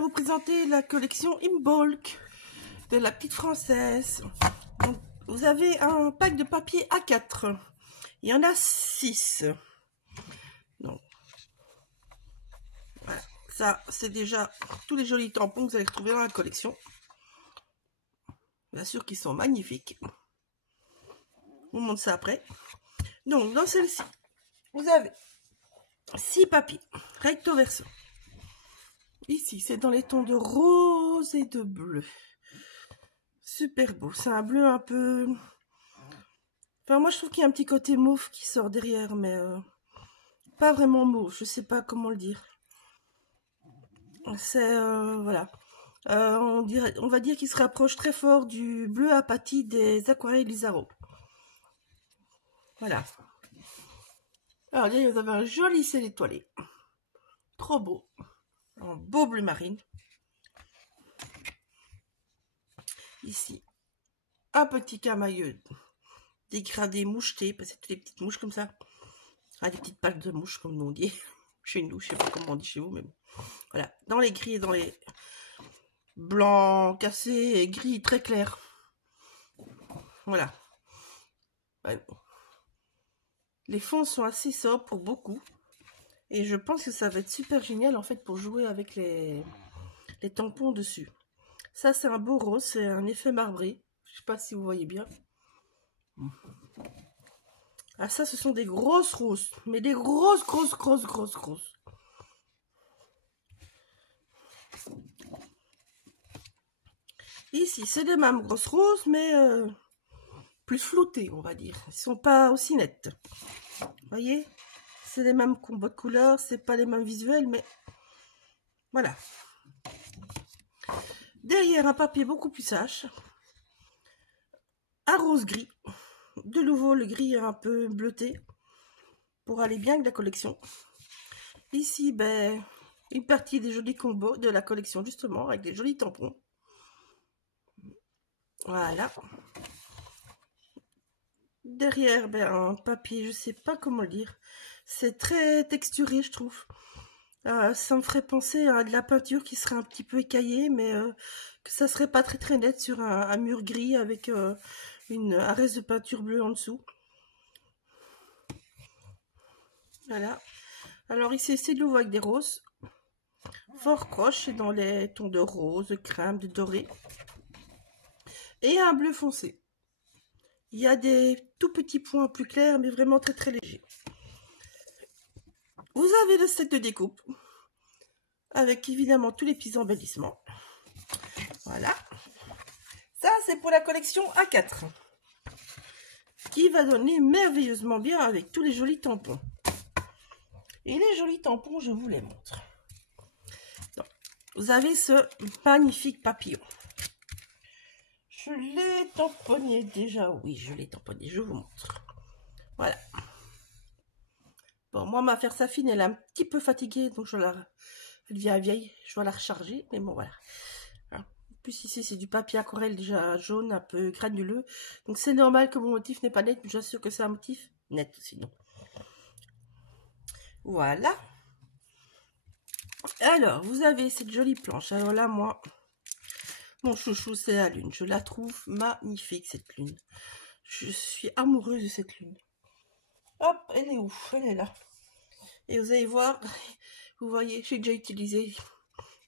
à vous présenter la collection Imbolc de la petite française. Donc, vous avez un pack de papier A4. Il y en a 6. Donc, voilà. Ça, c'est déjà tous les jolis tampons que vous allez retrouver dans la collection. Bien sûr qu'ils sont magnifiques. Je vous montre ça après. Donc, dans celle-ci, vous avez 6 papiers recto verso. Ici, c'est dans les tons de rose et de bleu. Super beau. C'est un bleu un peu... Enfin, moi, je trouve qu'il y a un petit côté mauve qui sort derrière, mais pas vraiment mauve. Je sais pas comment le dire. C'est... voilà. On va dire qu'il se rapproche très fort du bleu apathie des aquarelles Lisaro. Voilà. Alors, là, vous avez un joli ciel étoilé. Trop beau. Un beau bleu marine. Ici, un petit camailleux dégradé moucheté, parce que c'est toutes les petites mouches comme ça. Ah, des petites pattes de mouches, comme nous on dit. Chez nous, je sais pas comment on dit chez vous, mais bon. Voilà. Dans les gris et dans les blancs cassés et gris très clairs. Voilà. Ouais. Les fonds sont assez sobres pour beaucoup. Et je pense que ça va être super génial en fait pour jouer avec les tampons dessus. Ça c'est un beau rose, c'est un effet marbré. Je sais pas si vous voyez bien. Ah ça ce sont des grosses roses. Mais des grosses. Ici c'est les mêmes grosses roses mais plus floutées on va dire. Elles sont pas aussi nettes. Vous voyez? C'est les mêmes combos de couleurs, c'est pas les mêmes visuels, mais voilà. Derrière, un papier beaucoup plus sage. Un rose gris. De nouveau, le gris un peu bleuté. Pour aller bien avec la collection. Ici, ben, une partie des jolis combos de la collection, justement, avec des jolis tampons. Voilà. Derrière, ben, un papier, je sais pas comment le dire. C'est très texturé, je trouve. Ça me ferait penser à de la peinture qui serait un petit peu écaillée, mais que ça serait pas très net sur un mur gris avec un reste de peinture bleue en dessous. Voilà. Alors ici, c'est de nouveau avec des roses. Fort croche, c'est dans les tons de rose, de crème, de doré. Et un bleu foncé. Il y a des tout petits points plus clairs, mais vraiment très légers. Vous avez le set de découpe. Avec évidemment tous les petits embellissements. Voilà. Ça, c'est pour la collection A4. Qui va donner merveilleusement bien avec tous les jolis tampons. Et les jolis tampons, je vous les montre. Donc, vous avez ce magnifique papillon. Je l'ai tamponné déjà. Oui, je l'ai tamponné. Je vous montre. Voilà. Bon, moi, ma faire sa fine, elle est un petit peu fatiguée. Donc, elle devient vieille. Je vais la recharger. Mais bon, voilà. En plus, ici, c'est du papier aquarelle déjà jaune, un peu granuleux. Donc, c'est normal que mon motif n'est pas net. Mais j'assure que c'est un motif net, sinon. Voilà. Alors, vous avez cette jolie planche. Alors là, moi... Mon chouchou, c'est la lune. Je la trouve magnifique, cette lune. Je suis amoureuse de cette lune. Hop, elle est où? Elle est là. Et vous allez voir, vous voyez, j'ai déjà utilisé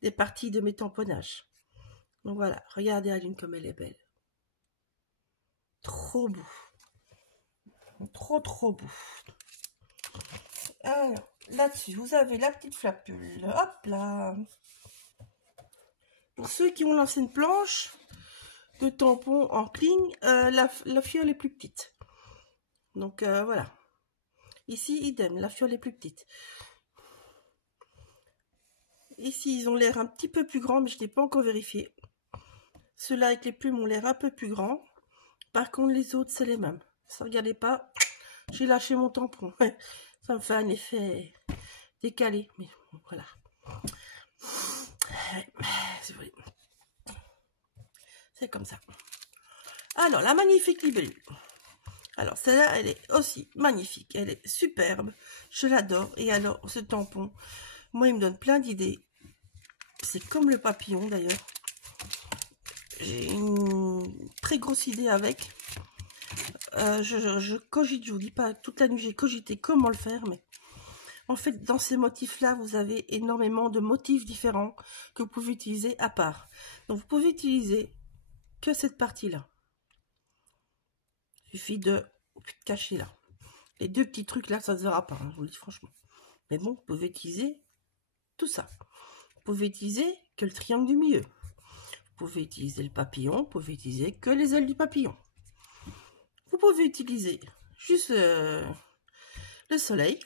des parties de mes tamponnages. Donc voilà, regardez la lune comme elle est belle. Trop beau. Trop beau. Alors, là-dessus, vous avez la petite flapule. Hop là. Pour ceux qui ont lancé une planche de tampons en cling, la fiole est plus petite. Donc voilà. Ici, idem, la fiole est plus petite. Ici, ils ont l'air un petit peu plus grands, mais je n'ai pas encore vérifié. Ceux-là avec les plumes ont l'air un peu plus grands. Par contre, les autres, c'est les mêmes. Ça, regardez pas, j'ai lâché mon tampon. Ça me fait un effet décalé, mais bon, voilà. C'est comme ça. Alors, la magnifique libellule. Alors, celle-là, elle est aussi magnifique. Elle est superbe. Je l'adore. Et alors, ce tampon, moi, il me donne plein d'idées. c'est comme le papillon d'ailleurs. J'ai une très grosse idée avec. Je cogite, je vous dis pas, toute la nuit j'ai cogité comment le faire, mais en fait dans ces motifs là vous avez énormément de motifs différents que vous pouvez utiliser à part. Donc vous pouvez utiliser que cette partie là. Il suffit de cacher là. Les deux petits trucs là, ça se verra pas, hein, je vous le dis franchement. Mais bon, vous pouvez utiliser tout ça. Vous pouvez utiliser que le triangle du milieu. Vous pouvez utiliser le papillon, vous pouvez utiliser que les ailes du papillon. Vous pouvez utiliser juste le soleil.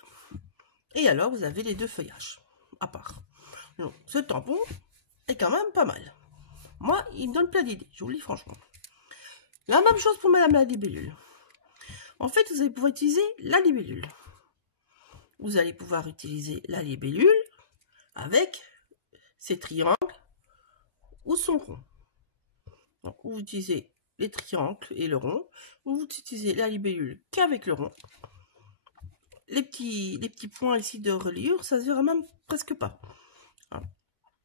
Et alors, vous avez les deux feuillages à part. Donc, ce tampon est quand même pas mal. Moi, il me donne plein d'idées, je vous le dis franchement. La même chose pour Madame la libellule. En fait, vous allez pouvoir utiliser la libellule. Vous allez pouvoir utiliser la libellule avec ses triangles ou son rond. Donc, vous utilisez les triangles et le rond, ou vous utilisez la libellule qu'avec le rond. Les petits points ici de reliure, ça se verra même presque pas.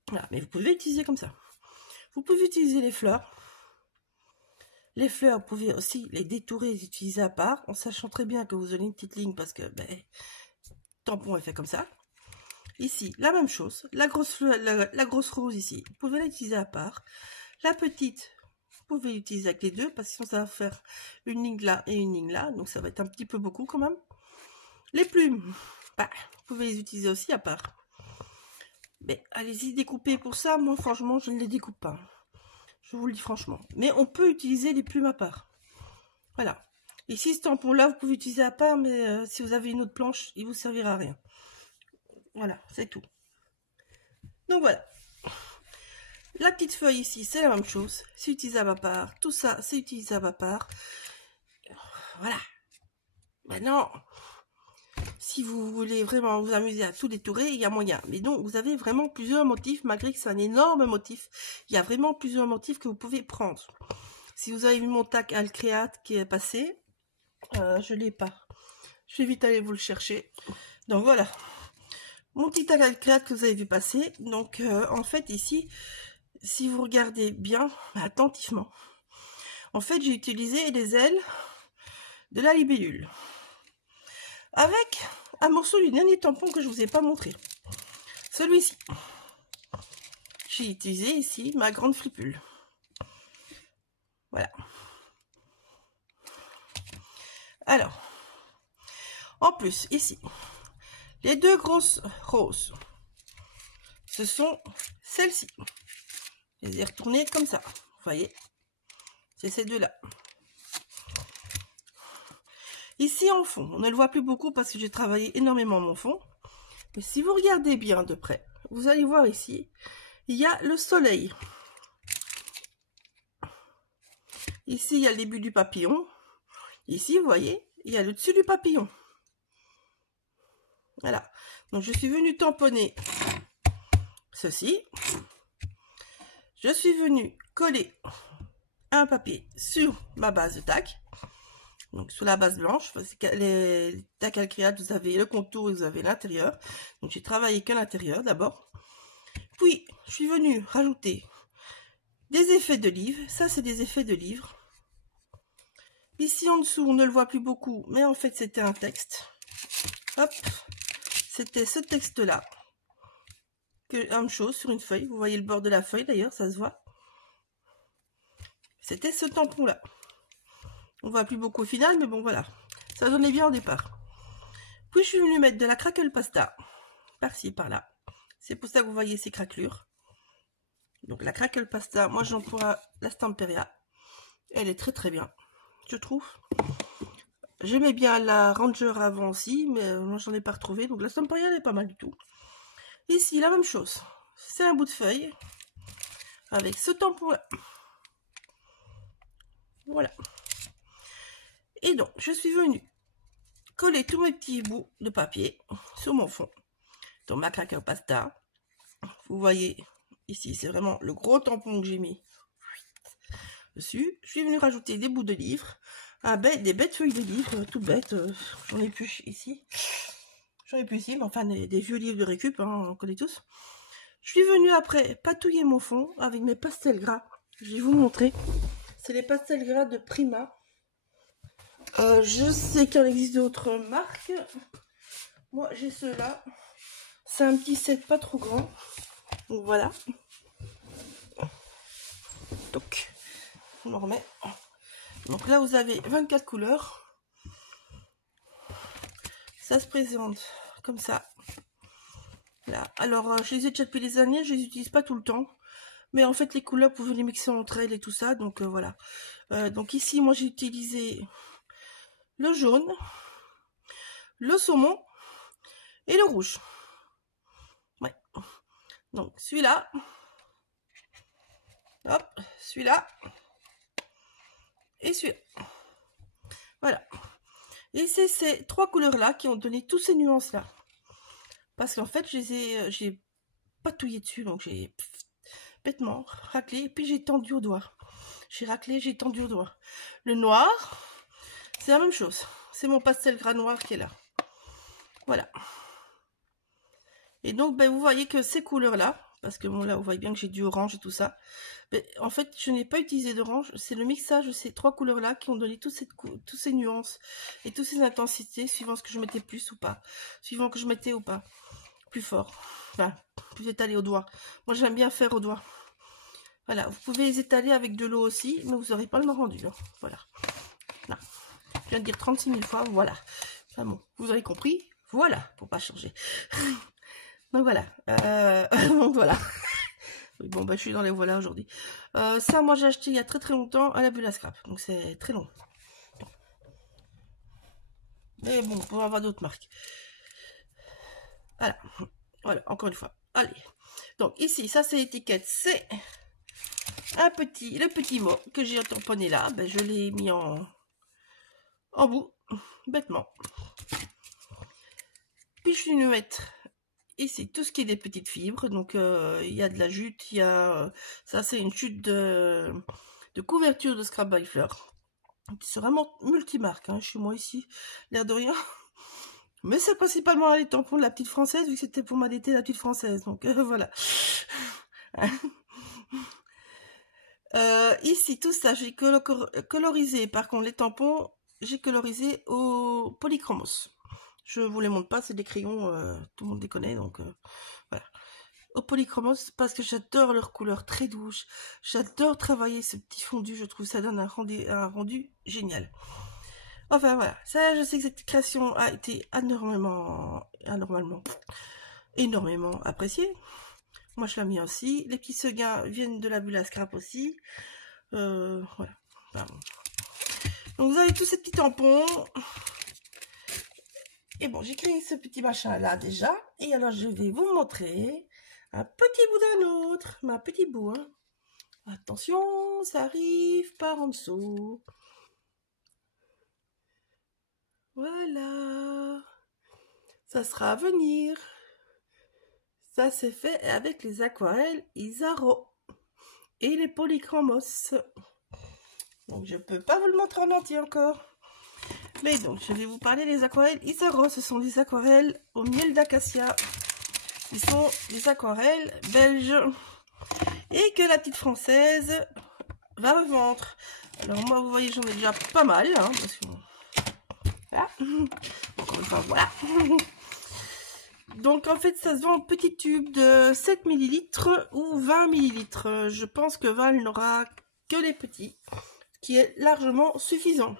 Voilà, mais vous pouvez utiliser comme ça. Vous pouvez utiliser les fleurs. Les fleurs, vous pouvez aussi les détourer, les utiliser à part, en sachant très bien que vous avez une petite ligne parce que ben, le tampon est fait comme ça. Ici, la même chose. La grosse fleur, la grosse rose ici, vous pouvez l'utiliser à part. La petite, vous pouvez l'utiliser avec les deux parce que sinon ça va faire une ligne là et une ligne là. Donc ça va être un petit peu beaucoup quand même. Les plumes, bah, vous pouvez les utiliser aussi à part. Mais allez-y découper pour ça. Moi franchement, je ne les découpe pas. Je vous le dis franchement. Mais on peut utiliser les plumes à part. Voilà. Ici, ce tampon-là, vous pouvez utiliser à part, mais si vous avez une autre planche, il vous servira à rien. Voilà, c'est tout. Donc voilà. La petite feuille ici, c'est la même chose. C'est utilisable à part. Tout ça, c'est utilisable à part. Voilà. Maintenant, si vous voulez vraiment vous amuser à tout détourer, il y a moyen. Mais donc, vous avez vraiment plusieurs motifs, malgré que c'est un énorme motif. Il y a vraiment plusieurs motifs que vous pouvez prendre. Si vous avez vu mon tac Alcréate qui est passé, je l'ai pas. Je vais vite aller vous le chercher. Donc voilà. Mon petit tac Alcréate que vous avez vu passer. Donc, en fait, ici, si vous regardez bien, attentivement, en fait, j'ai utilisé les ailes de la libellule. Avec un morceau du dernier tampon que je vous ai pas montré. Celui-ci. J'ai utilisé ici ma grande fripule. Voilà. Alors, en plus, ici, les deux grosses roses, ce sont celles-ci. Je les ai retournées comme ça. Vous voyez, c'est ces deux-là. Ici en fond, on ne le voit plus beaucoup parce que j'ai travaillé énormément mon fond. Mais si vous regardez bien de près, vous allez voir ici, il y a le soleil. Ici, il y a le début du papillon. Ici, vous voyez, il y a le dessus du papillon. Voilà. Donc, je suis venue tamponner ceci. Je suis venue coller un papier sur ma base de tac. Donc sur la base blanche, parce que les tacs Alcréate, vous avez le contour et vous avez l'intérieur. Donc j'ai travaillé que l'intérieur d'abord. Puis je suis venue rajouter des effets de livre. Ça c'est des effets de livre. Ici en dessous on ne le voit plus beaucoup, mais en fait c'était un texte. Hop, c'était ce texte là. Même chose sur une feuille. Vous voyez le bord de la feuille d'ailleurs, ça se voit. C'était ce tampon là. On voit plus beaucoup au final, mais bon voilà. Ça donnait bien au départ. Puis je suis venue mettre de la craquelle pasta. Par-ci, par-là. C'est pour ça que vous voyez ces craquelures. Donc la craquelle pasta, moi j'emploie la Stamperia. Elle est très très bien, je trouve. J'aimais bien la Ranger avant aussi, mais moi j'en ai pas retrouvé. Donc la Stamperia elle est pas mal du tout. Ici, la même chose. C'est un bout de feuille. Avec ce tampon là. Voilà. Et donc, je suis venue coller tous mes petits bouts de papier sur mon fond. Donc, ma craquelle pasta. Vous voyez, ici, c'est vraiment le gros tampon que j'ai mis dessus. Je suis venue rajouter des bouts de livre. Des bêtes feuilles de livre, toutes bêtes. J'en ai plus ici. J'en ai plus ici, mais enfin, des vieux livres de récup, hein, on connaît tous. Je suis venue après patouiller mon fond avec mes pastels gras. Je vais vous montrer. C'est les pastels gras de Prima. Je sais qu'il existe d'autres marques. Moi, j'ai ceux-là. C'est un petit set pas trop grand. Donc voilà. Donc, on en remet. Donc là, vous avez 24 couleurs. Ça se présente comme ça. Là. Alors, je les ai déjà depuis des années. Je les utilise pas tout le temps. Mais en fait, les couleurs, vous pouvez les mixer entre elles et tout ça. Donc, voilà. Donc ici, moi, j'ai utilisé le jaune, le saumon et le rouge. Ouais. Donc, celui-là. Hop, celui-là. Et celui-là. Voilà. Et c'est ces trois couleurs-là qui ont donné toutes ces nuances-là. Parce qu'en fait, j'ai patouillé dessus. Donc, j'ai bêtement raclé. Et puis, j'ai tendu au doigt. J'ai raclé, j'ai tendu au doigt. Le noir, c'est la même chose. C'est mon pastel gras noir qui est là. Voilà. Et donc, ben, vous voyez que ces couleurs-là, parce que bon, là, vous voyez bien que j'ai du orange et tout ça. Mais en fait, je n'ai pas utilisé d'orange. C'est le mixage de ces trois couleurs-là qui ont donné toutes ces nuances et toutes ces intensités, suivant ce que je mettais plus ou pas. Suivant que je mettais ou pas. Plus fort. Enfin, plus étalé au doigt. Moi, j'aime bien faire au doigt. Voilà, vous pouvez les étaler avec de l'eau aussi, mais vous n'aurez pas le même rendu. Hein. Voilà. Là. Je viens de dire 36 000 fois, voilà. Enfin bon, vous avez compris. Voilà, pour pas changer. Donc voilà. Donc voilà. Bon, bah, je suis dans les voilà aujourd'hui. Ça, moi, j'ai acheté il y a très très longtemps à la Bulle à Scrap. Donc, c'est très long. Mais bon, on peut avoir d'autres marques. Voilà. Voilà, encore une fois. Allez. Donc, ici, ça, c'est l'étiquette. C'est le petit mot que j'ai tamponné là. Ben, je l'ai mis en bout. Bêtement. Puis, je vais lui mettre ici tout ce qui est des petites fibres. Donc, il y a de la jute. Il y a... ça, c'est une jute de couverture de Scrap by Fleur. C'est vraiment multimarque, hein, chez moi ici, l'air de rien. Mais c'est principalement les tampons de la petite française, vu que c'était pour m'allaiter la petite française. Donc voilà. Ici, tout ça, j'ai colorisé. Par contre, les tampons, j'ai colorisé au polychromos. Je vous les montre pas, c'est des crayons, tout le monde les connaît, donc voilà. Au polychromos, parce que j'adore leur couleur très douce. J'adore travailler ce petit fondu, je trouve ça donne un rendu génial. Enfin voilà, ça je sais que cette création a été énormément appréciée. Moi je l'ai mis aussi. Les petits seguins viennent de la Bulle à Scrap aussi. Voilà. Pardon. Donc vous avez tous ces petits tampons. Et bon, j'ai créé ce petit machin là déjà. Et alors je vais vous montrer un petit bout d'un autre. Ma petit bout. Hein. Attention, ça arrive par en dessous. Voilà. Ça sera à venir. Ça c'est fait avec les aquarelles Isaro et les polychromos. Donc je peux pas vous le montrer en entier encore. Mais donc je vais vous parler des aquarelles Isaro. Ce sont des aquarelles au miel d'acacia. Ce sont des aquarelles belges. Et que la petite française va me vendre. Alors moi vous voyez j'en ai déjà pas mal. Hein, parce que... Voilà. Encore une fois voilà. Donc en fait ça se vend en petits tubes de 7 ml ou 20 ml. Je pense que Val n'aura que les petits, ce qui est largement suffisant.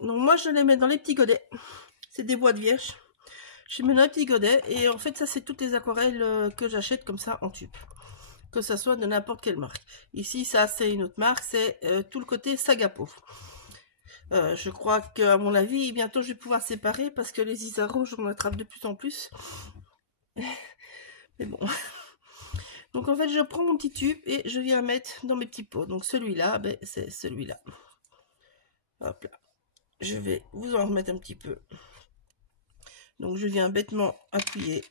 Donc moi je les mets dans les petits godets. C'est des boîtes vierges. Je les mets dans les petits godets et en fait ça c'est toutes les aquarelles que j'achète comme ça en tube. Que ça soit de n'importe quelle marque. Ici ça c'est une autre marque, c'est tout le côté Sagapo. Je crois qu'à mon avis, bientôt je vais pouvoir séparer parce que les Isaro, j'en attrape de plus en plus. Mais bon. Donc en fait, je prends mon petit tube et je viens mettre dans mes petits pots. Donc celui-là, ben, c'est celui-là. Hop là. Je vais vous en remettre un petit peu. Donc je viens bêtement appuyer.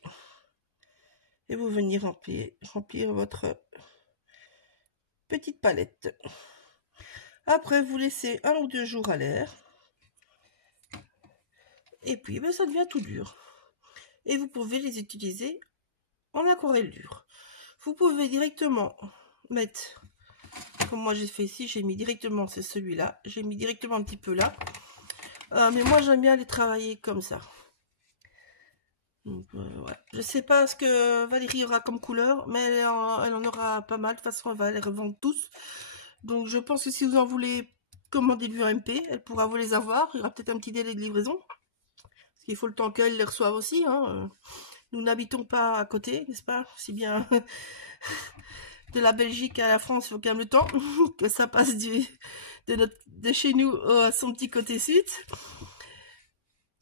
Et vous venez remplir votre petite palette. Après, vous laissez 1 ou 2 jours à l'air. Et puis, ben, ça devient tout dur. Et vous pouvez les utiliser en aquarelle dure. Vous pouvez directement mettre, comme moi j'ai fait ici, j'ai mis directement, c'est celui-là, j'ai mis directement un petit peu là. Mais moi j'aime bien les travailler comme ça. Donc, ouais. Je sais pas ce que Valérie aura comme couleur, mais elle en aura pas mal. De toute façon, elle va les revendre tous. Donc je pense que si vous en voulez commander du MP, elle pourra vous les avoir. Il y aura peut-être un petit délai de livraison. Parce qu'il faut le temps qu'elle les reçoive aussi. Hein. Nous n'habitons pas à côté, n'est-ce pas? Si bien de la Belgique à la France, il faut quand même le temps que ça passe de chez nous à son petit côté sud.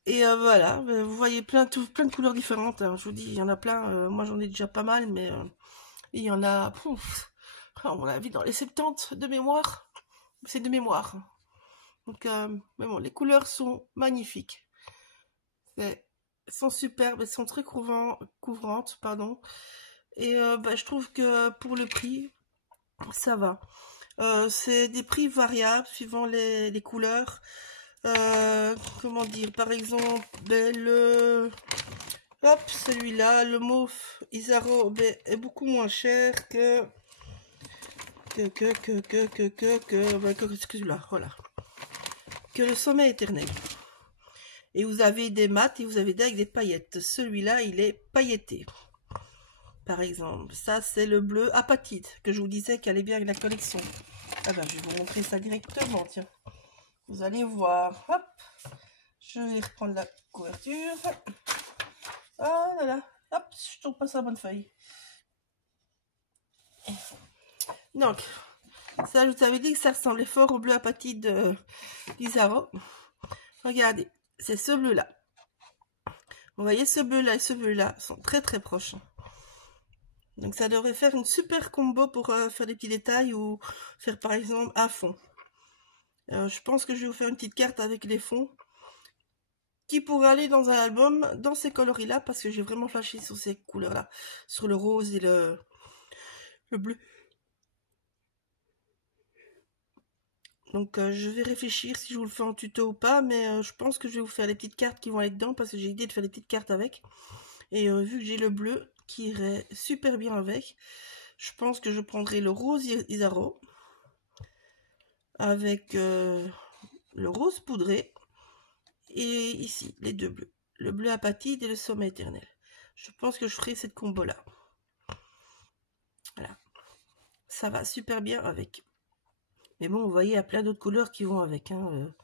Et voilà, vous voyez plein de couleurs différentes. Hein. Je vous dis, il y en a plein. Moi, j'en ai déjà pas mal, mais il y en a, à mon avis, dans les 70 de mémoire. C'est de mémoire. Donc, mais bon, les couleurs sont magnifiques. Elles sont superbes, elles sont très couvrantes, pardon. Et je trouve que pour le prix, ça va. C'est des prix variables suivant les couleurs. Comment dire, par exemple, celui-là, le mauve Isaro est beaucoup moins cher que celui-là, voilà. Que le sommet éternel. Et vous avez des mats et vous avez des avec des paillettes. Celui-là, il est pailleté. Par exemple, ça c'est le bleu apatite que je vous disais qu'elle allait bien avec la collection. Ah ben, je vais vous montrer ça directement, tiens. Vous allez voir. Hop, je vais reprendre la couverture. Ah là là, hop, je tourne pas sa bonne feuille. Donc, ça, je vous avais dit que ça ressemblait fort au bleu apatite de Isaro. Regardez, c'est ce bleu-là. Vous voyez, ce bleu-là et ce bleu-là sont très très proches. Donc ça devrait faire une super combo pour faire des petits détails ou faire par exemple un fond. Je pense que je vais vous faire une petite carte avec les fonds qui pourrait aller dans un album dans ces coloris-là parce que j'ai vraiment flashé sur ces couleurs-là, sur le rose et le bleu. Donc je vais réfléchir si je vous le fais en tuto ou pas, mais je pense que je vais vous faire les petites cartes qui vont aller dedans parce que j'ai l'idée de faire des petites cartes avec. Et vu que j'ai le bleu qui irait super bien avec, je pense que je prendrai le rose Isaro avec le rose poudré et ici les deux bleus, le bleu apatite et le sommet éternel. Je pense que je ferai cette combo là. Voilà, ça va super bien avec. Mais bon, vous voyez, il y a plein d'autres couleurs qui vont avec. Hein.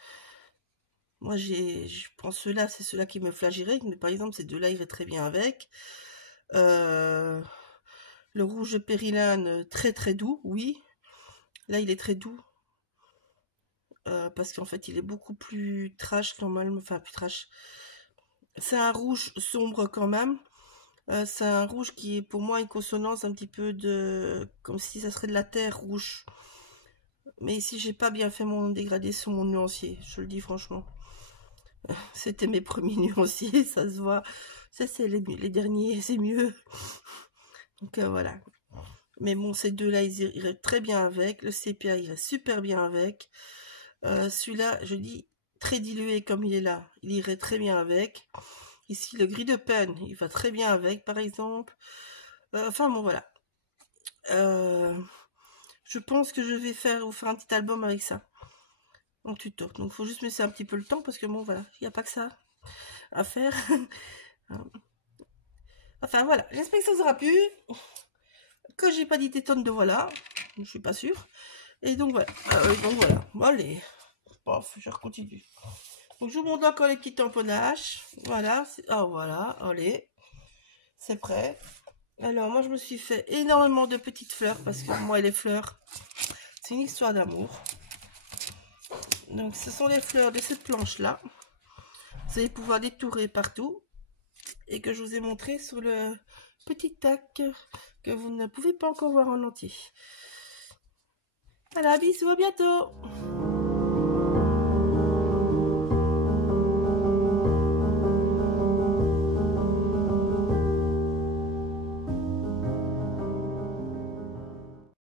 Moi, je prends ceux-là, c'est ceux-là qui me flagellaient, mais par exemple, ces deux-là iraient très bien avec. Le rouge périlane, très très doux, oui. Là, il est très doux. Parce qu'en fait, il est beaucoup plus trash normalement. Enfin, plus trash. C'est un rouge sombre quand même. C'est un rouge qui est pour moi une consonance un petit peu de... Comme si ça serait de la terre rouge. Mais ici, j'ai pas bien fait mon dégradé sur mon nuancier, je le dis franchement. C'était mes premiers nuanciers, ça se voit. Ça, c'est les derniers, c'est mieux. Donc voilà. Mais bon, ces deux-là, ils iraient très bien avec. Le sépia irait super bien avec. Celui-là, je dis très dilué comme il est là, il irait très bien avec. Ici, le gris de peine, il va très bien avec, par exemple. Enfin bon, voilà. Je pense que je vais vous faire un petit album avec ça en tuto. Donc, il faut juste me laisser un petit peu le temps parce que bon, voilà, il n'y a pas que ça à faire. Enfin voilà, j'espère que ça vous aura plu. Que j'ai pas dit des tonnes de voilà, je suis pas sûre. Et donc voilà, bon, allez, bof, je continue. Donc je vous montre encore les petits tamponnages. Voilà, voilà, allez, c'est prêt. Alors moi je me suis fait énormément de petites fleurs parce que moi les fleurs, c'est une histoire d'amour. Donc ce sont les fleurs de cette planche là. Vous allez pouvoir détourer partout et que je vous ai montré sur le petit tac que vous ne pouvez pas encore voir en entier. Voilà, bisous, à bientôt.